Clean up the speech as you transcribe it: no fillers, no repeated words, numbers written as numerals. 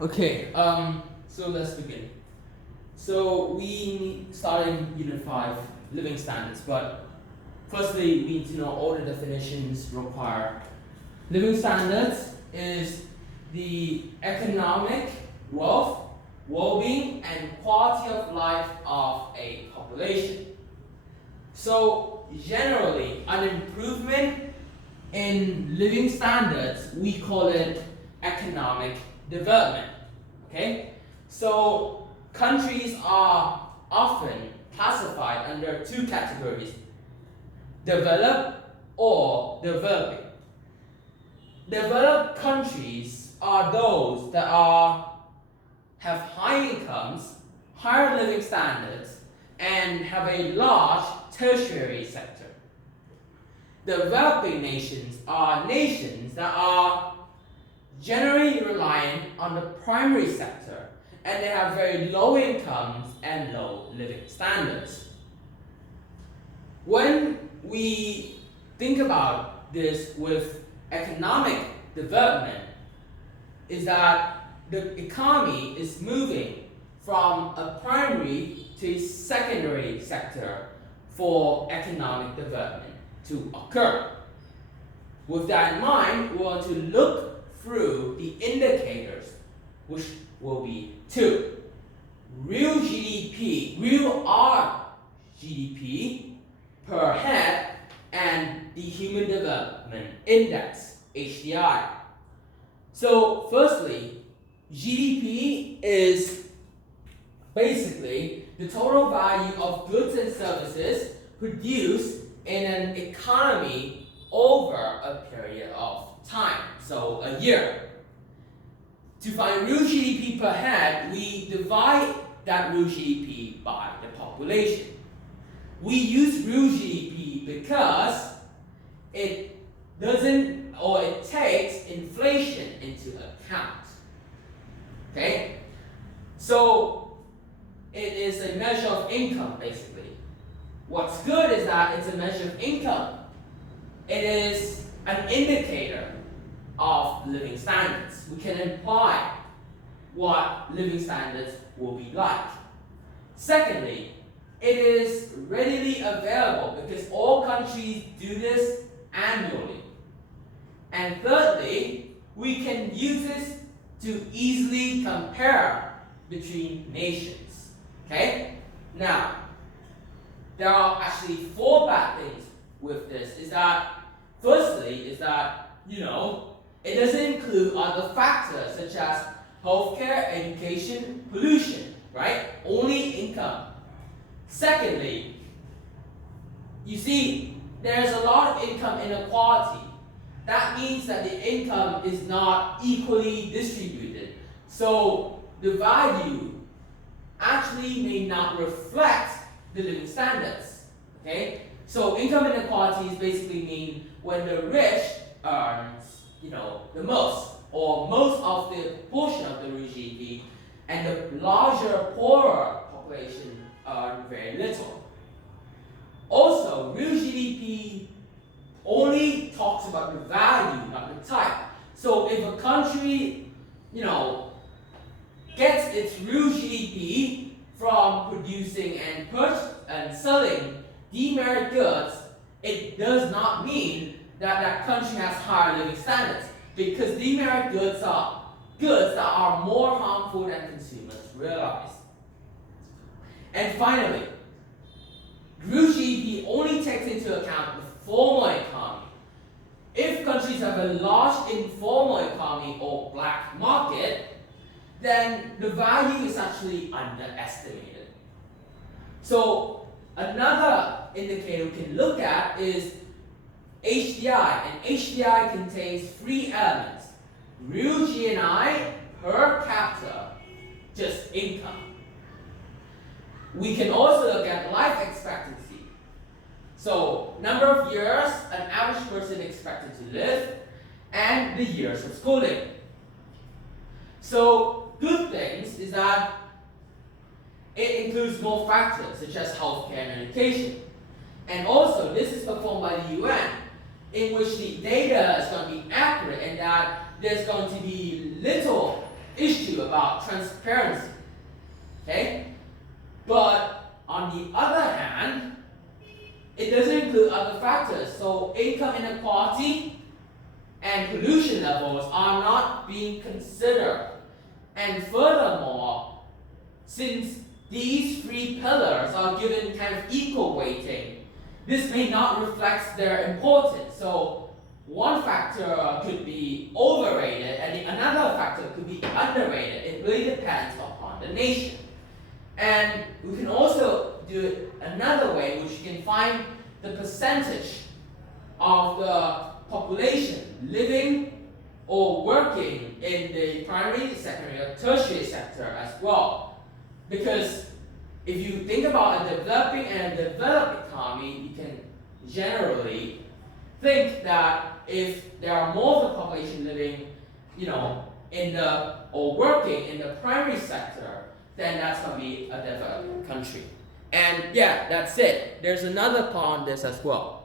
Okay, so let's begin. So we started Unit 5, living standards, but firstly we need to know all the definitions required. Living standards is the economic wealth, well-being, and quality of life of a population. So generally, an improvement in living standards, we call it economic development. Okay? So countries are often classified under two categories: developed or developing. Developed countries are those that have high incomes, higher living standards, and have a large tertiary sector. Developing nations are nations that are generally reliant on the primary sector, and they have very low incomes and low living standards. When we think about this with economic development, is that the economy is moving from a primary to a secondary sector for economic development to occur. With that in mind, we want to look through the indicators, which will be two: real GDP, real GDP per head, and the Human Development Index, HDI. So firstly, GDP is basically the total value of goods and services produced in an economy over a period of time, so a year. To find real GDP per head, we divide that real GDP by the population. We use real GDP because it takes inflation into account. Okay? So it is a measure of income, basically. What's good is that it's a measure of income. It is an indicator of living standards. We can imply what living standards will be like. Secondly, it is readily available because all countries do this annually. And thirdly, we can use this to easily compare between nations. Okay? Now, there are actually four bad things with this. Firstly, it doesn't include other factors such as healthcare, education, pollution, right? Only income. Secondly, you see, there's a lot of income inequality. That means that the income is not equally distributed. So the value actually may not reflect the living standards. Okay? So income inequalities basically mean when the rich earns, the most, or most of the portion of the real GDP, and the larger, poorer population earn very little. Also, real GDP only talks about the value, not the type. So if a country, gets its real GDP from producing and selling demerit goods, it does not mean that that country has higher living standards, because demerit goods are goods that are more harmful than consumers realize. And finally, real GDP only takes into account the formal economy. If countries have a large informal economy or black market, then the value is actually underestimated. So another indicator we can look at is HDI, and HDI contains three elements: real GNI per capita, just income. We can also look at life expectancy. So number of years an average person expected to live, and the years of schooling. So good things is that it includes more factors such as healthcare and education. And also this is performed by the UN, in which the data is going to be accurate and that there's going to be little issue about transparency. Okay? But on the other hand, it doesn't include other factors. So income inequality and pollution levels are not being considered. And furthermore, since these three pillars are given kind of equal weighting, this may not reflect their importance. So one factor could be overrated and another factor could be underrated. It really depends upon the nation. And we can also do it another way, which you can find the percentage of the population living or working in the primary, secondary, or tertiary sector as well. Because if you think about a developing and a developed economy, you can generally think that if there are more of the population living, in the or working in the primary sector, then that's going to be a developed country. And yeah, that's it. There's another part on this as well.